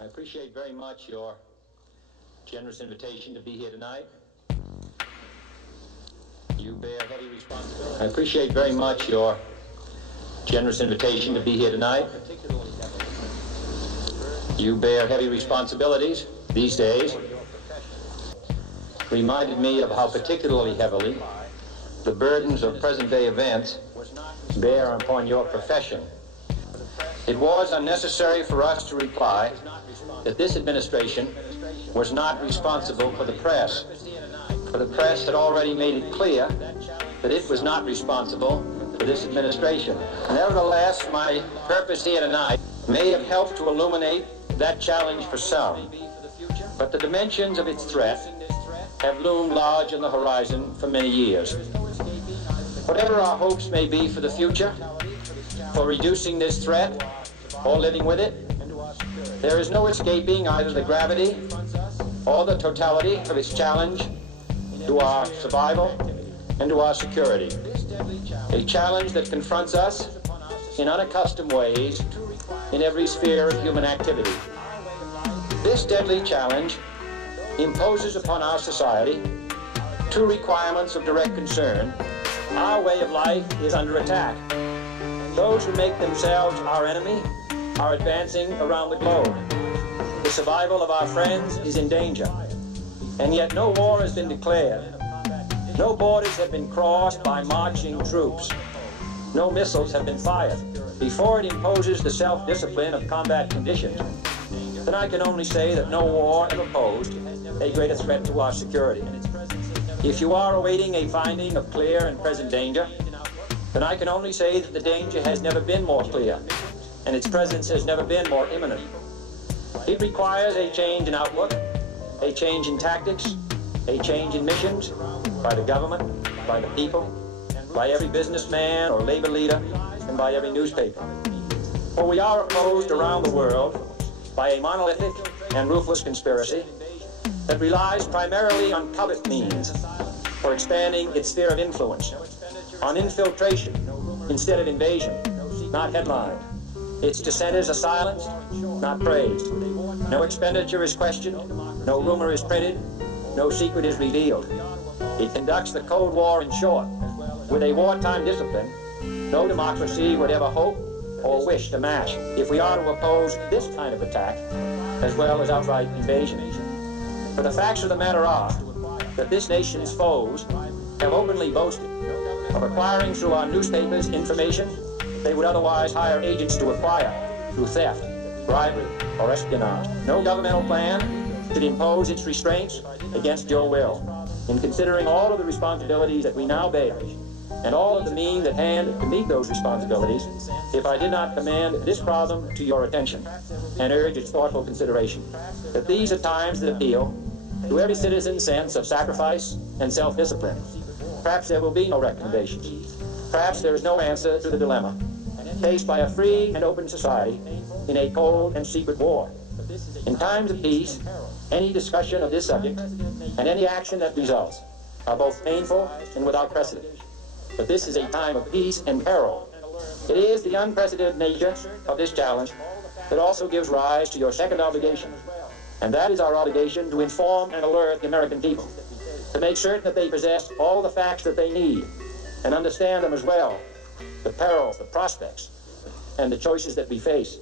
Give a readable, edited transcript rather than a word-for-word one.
I appreciate very much your generous invitation to be here tonight. You bear heavy responsibility. I appreciate very much your generous invitation to be here tonight. You bear heavy responsibilities these days. Reminded me of how particularly heavily the burdens of present-day events bear upon your profession. It was unnecessary for us to reply that this administration was not responsible for the press. For the press had already made it clear that it was not responsible for this administration. Nevertheless, my purpose here tonight may have helped to illuminate that challenge for some, but the dimensions of its threat have loomed large on the horizon for many years. Whatever our hopes may be for the future, for reducing this threat or living with it, there is no escaping either the gravity or the totality of its challenge to our survival and to our security. A challenge that confronts us in unaccustomed ways in every sphere of human activity. This deadly challenge imposes upon our society two requirements of direct concern. Our way of life is under attack. Those who make themselves our enemy are advancing around the globe. The survival of our friends is in danger. And yet no war has been declared. No borders have been crossed by marching troops. No missiles have been fired. Before it imposes the self-discipline of combat conditions, then I can only say that no war ever posed a greater threat to our security. If you are awaiting a finding of clear and present danger, then I can only say that the danger has never been more clear, and its presence has never been more imminent. It requires a change in outlook, a change in tactics, a change in missions by the government, by the people, by every businessman or labor leader, and by every newspaper. For we are opposed around the world by a monolithic and ruthless conspiracy that relies primarily on covert means for expanding its sphere of influence, on infiltration instead of invasion, not headlined. Its dissenters are silenced, not praised. No expenditure is questioned, no rumor is printed, no secret is revealed. It conducts the Cold War in short, with a wartime discipline no democracy would ever hope or wish to match if we are to oppose this kind of attack, as well as outright invasion. For the facts of the matter are that this nation's foes have openly boasted of acquiring through our newspapers information they would otherwise hire agents to acquire through theft, bribery, or espionage. No governmental plan should impose its restraints against your will. In considering all of the responsibilities that we now bear, and all of the means at hand to meet those responsibilities, if I did not commend this problem to your attention and urge its thoughtful consideration, that these are times that appeal to every citizen's sense of sacrifice and self-discipline. Perhaps there will be no recommendations. Perhaps there is no answer to the dilemma faced by a free and open society in a cold and secret war. In times of peace, any discussion of this subject and any action that results are both painful and without precedent. But this is a time of peace and peril. It is the unprecedented nature of this challenge that also gives rise to your second obligation, and that is our obligation to inform and alert the American people, to make certain that they possess all the facts that they need and understand them as well, the perils, the prospects, and the choices that we face.